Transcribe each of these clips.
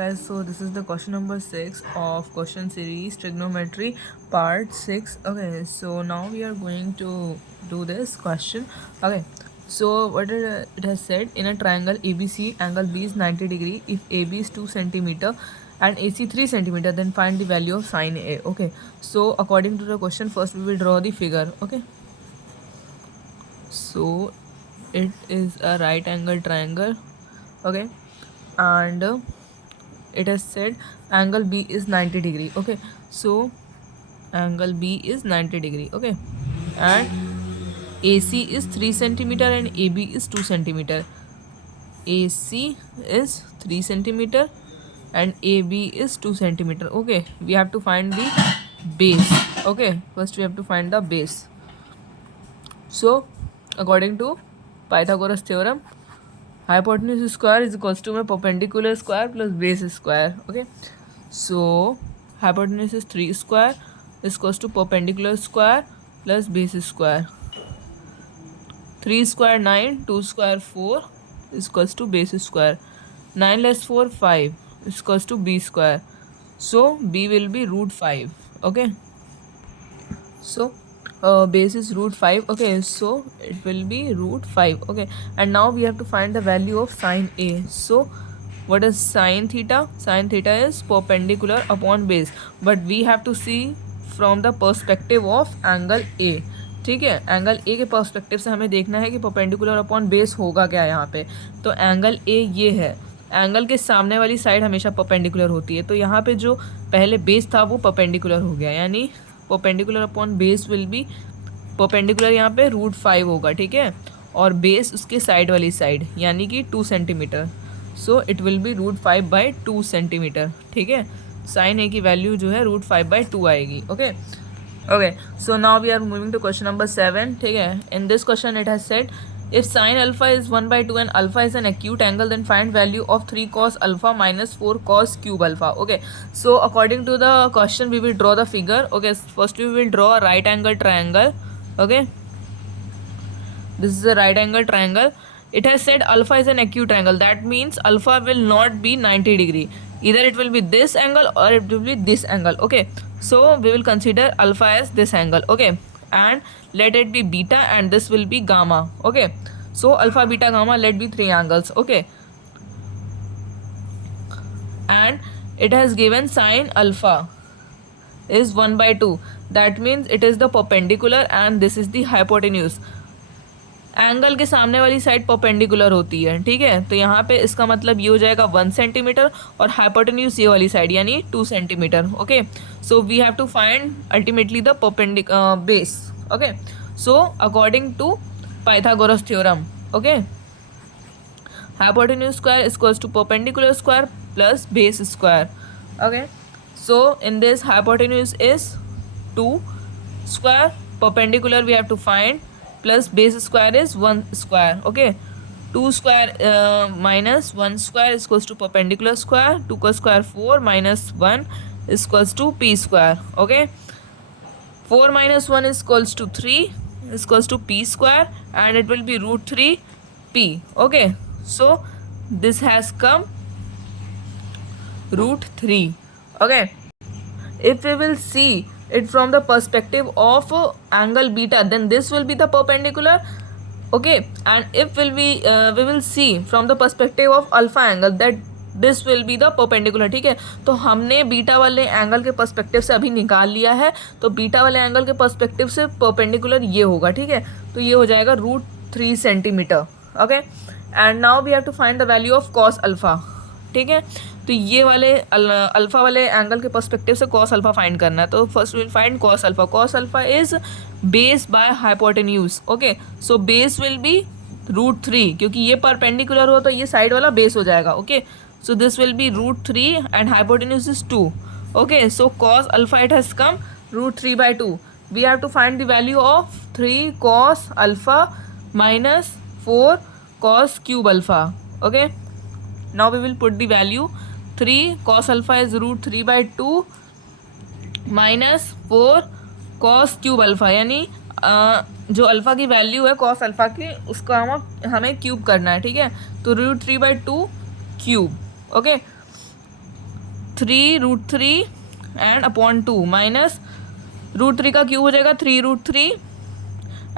Guys, so this is the question number 6 of question series trigonometry part 6. Okay, so now we are going to do this question. Okay, so what it has said, in a triangle ABC, angle B is 90 degree. If AB is 2 centimeter and AC 3 centimeter, then find the value of sine A. Okay, so according to the question, first we will draw the figure. Okay, so it is a right angle triangle. Okay, and it has said angle B is 90 degree. Okay, so angle B is 90 degree. Okay, and AC is 3 centimeter and AB is 2 centimeter. AC is 3 centimeter and AB is 2 centimeter. Okay, we have to find the base. Okay, first we have to find the base. So according to Pythagoras theorem, hypotenuse square is equals to perpendicular square plus base square. Okay, so hypotenuse is 3 square is equals to perpendicular square plus base square. 3 square 9, 2 square 4 is equals to base square. 9 less 4 5 is equals to b square. So b will be root 5. Okay, so base is root 5. Okay, so it will be root 5. Okay, and now we have to find the value of sine A. So what is sine theta? Sine theta is perpendicular upon base, but we have to see from the perspective of angle A. ठीक है, angle A के perspective से हमें देखना है कि perpendicular upon base होगा क्या यहाँ पे. तो एंगल ए ये है, एंगल के सामने वाली साइड हमेशा परपेंडिकुलर होती है. तो यहाँ पे जो पहले बेस था वो परपेंडिकुलर हो गया, यानी perpendicular upon base will B perpendicular यहाँ पे रूट 5 होगा. ठीक है, और बेस उसके साइड वाली साइड यानी कि 2 centimetre. So it will be root 5 by 2 centimetre. ठीक है, साइन ए की वैल्यू जो है रूट 5 बाई 2 आएगी. Okay okay, so now we are moving to question number 7. ठीक है, in this question it has said if sin alpha is 1/2 and alpha is an acute angle, then find value of 3 cos alpha minus 4 cos cube alpha. Okay, so according to the question we will draw the figure. Okay, first we will draw a right angle triangle. Okay, this is a right angle triangle. It has said alpha is an acute angle. That means alpha will not be 90 degree. Either it will be this angle or it will be this angle. Okay, so we will consider alpha as this angle. Okay, and let it be beta and this will be gamma. Okay, so alpha beta gamma, let be 3 angles. Okay, and it has given sine alpha is 1/2. that means it is the perpendicular and this is the hypotenuse. Angle के सामने वाली side perpendicular होती है. ठीक है, तो यहाँ पे इसका मतलब ये हो जाएगा 1 सेंटीमीटर और हाइपोटेन्यूज ये वाली साइड यानी 2 centimetre. Okay, so we have to find ultimately the base. Okay, so according to Pythagoras theorem, okay, hypotenuse square is equals to perpendicular square plus base square. Okay, so in this hypotenuse is 2 square, perpendicular we have to find, plus base square is 1 square. Okay, 2 square minus 1 square is equals to perpendicular square. 2 का square 4 minus 1 is equals to p square. Okay, 4 minus 1 is equals to 3 is equals to p square and it will be root 3 p. Okay, so this has come root 3. Okay, if we will see it from the perspective of angle beta, then this will be the perpendicular. Okay, and if we will see from the perspective of alpha angle, that this will be the perpendicular. ठीक है, तो हमने beta वाले angle के perspective से अभी निकाल लिया है, तो बीटा वाले एंगल के पर्सपेक्टिव से परपेंडिकुलर ये होगा. ठीक है, तो ये हो जाएगा root 3 centimetre. Okay, and now we have to find the value of cos alpha. ठीक है, तो ये वाले अल्फा वाले एंगल के पर्सपेक्टिव से कॉस अल्फा फाइंड करना है. तो first will find cos alpha. Cos alpha is base by hypotenuse. Okay, so base will be root 3, क्योंकि ये परपेंडिकुलर हो तो ये साइड वाला बेस हो जाएगा. Okay, so this will be root 3 and hypotenuse is 2. Okay, so cos alpha it has come root 3 by 2. We have to find the value of 3 cos alpha minus 4 cos cube alpha. Okay, now we will put the value. 3 cos alpha is root 3 by 2 minus 4 cos cube alpha, यानी जो alpha की value है cos alpha की उसका हमें cube करना है. ठीक है, तो रूट 3 by 2 cube. Okay, 3√3 and upon 2 minus √3 का क्यूब हो जाएगा 3√3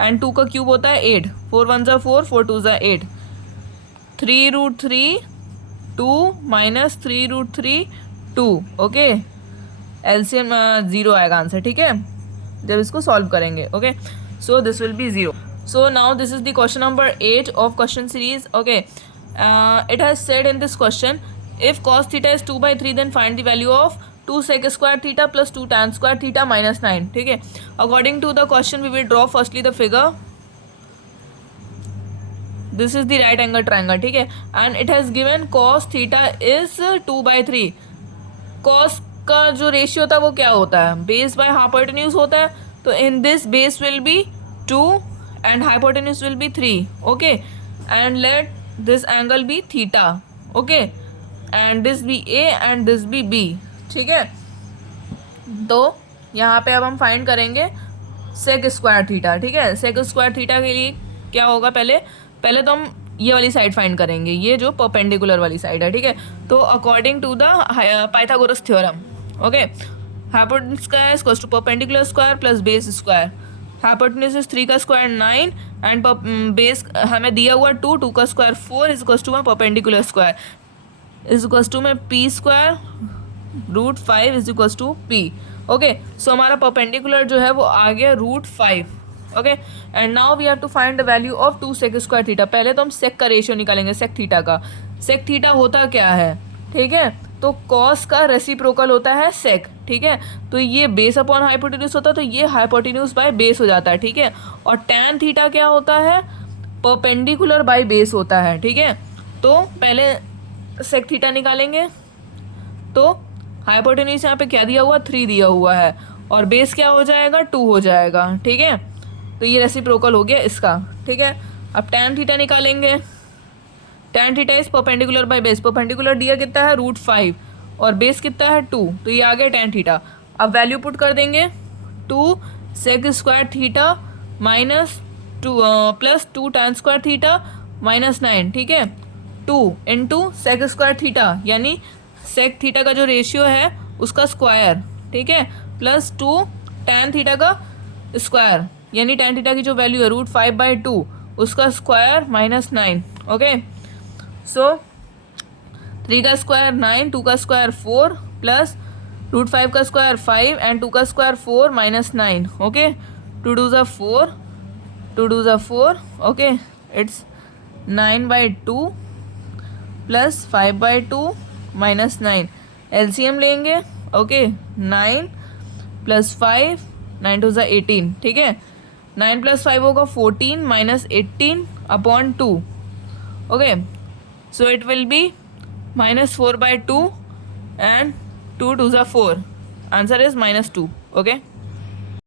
एंड 2 का क्यूब होता है 8, 4 1 ज़ा 4, 4 2 ज़ा 8, 3√3 2 माइनस 3√3 2, ओके। एलसीएम 0 आएगा आंसर, ठीक है, जब इसको सॉल्व करेंगे, okay. So this will be 0. So now this is the question number 8 of question series, okay. It has said in this question, if cos theta is 2/3 then find the value of 2 sec square theta plus 2 tan square theta minus 9, ठीक है। According to the question we will draw firstly the figure. This is the right angle triangle, ठीक है, and it has given cos theta is 2/3. cos का जो ratio होता है वो क्या होता है, बेस बाय हाइपोटेन्यूज होता है, तो in this base will B 2 and hypotenuse will be 3, okay, and let this angle be theta, okay, and this be A and this be B, ठीक है। तो यहाँ पे अब हम फाइंड करेंगे सेक स्क्वायर थीटा, ठीक है। सेक स्क्वायर थीटा के लिए क्या होगा, पहले तो हम ये वाली साइड फाइंड करेंगे, ये जो परपेंडिकुलर वाली साइड है, ठीक है। तो according to the Pythagoras theorem, okay, hypotenuse square equals to perpendicular square plus base square. Hypotenuse is 3 का स्क्वायर 9 एंड बेस हमें दिया हुआ 2 का स्क्वायर 4 इज इक्वल्स टू में perpendicular square is equals to में P square √5 is equals to P, okay. So हमारा perpendicular जो है वो आ गया √5, okay. And now we have to find the value of 2 sec square theta. पहले तो हम सेक का रेशियो निकालेंगे, सेक थीटा का। सेक थीटा होता क्या है, ठीक है, तो कॉस का रेसिप्रोकल होता है सेक, ठीक है। तो ये बेस अपॉन हाइपोटेन्यूज होता है, तो ये हाइपोटेन्यूज बाय बेस हो जाता है, ठीक है। और टैन थीटा क्या होता है, परपेंडिकुलर बाय बेस होता है, ठीक है। तो पहले सेक थीटा निकालेंगे, तो हाइपोटेन्यूज यहाँ पे क्या दिया हुआ, 3 दिया हुआ है, और बेस क्या हो जाएगा, 2 हो जाएगा, ठीक है। तो ये रेसिप्रोकल हो गया इसका, ठीक है। अब टैन थीटा निकालेंगे। Tan theta is perpendicular by base, perpendicular दिया कितना है √5 और बेस कितना है 2, तो ये आ गया टैन थीटा। अब वैल्यू पुट कर देंगे, 2 sec square theta minus 2 plus 2 tan square theta minus 9, ठीक है। 2 इंटू सेक स्क्वायर थीटा यानी सेक थीटा का जो रेशियो है उसका स्क्वायर, ठीक है, प्लस 2 टैन थीटा का स्क्वायर यानी टैन थीटा की जो वैल्यू है √5/2 उसका स्क्वायर माइनस 9, ओके। सो 3 का स्क्वायर 9, 2 का स्क्वायर 4 प्लस √5 का स्क्वायर 5 एंड 2 का स्क्वायर 4 माइनस 9, ओके। 2 2 ज़ा 4, 2 2 ज़ा 4, okay, it's 9/2 plus 5/2 minus 9। LCM लेंगे, ओके, 9 प्लस 5, 9 2 ज़ा 18, ठीक है। 9 प्लस 5 होगा 14 minus 18 upon 2, okay. So it will be -4/2 and 2 2 ज़ा 4, आंसर इज -2, ओके।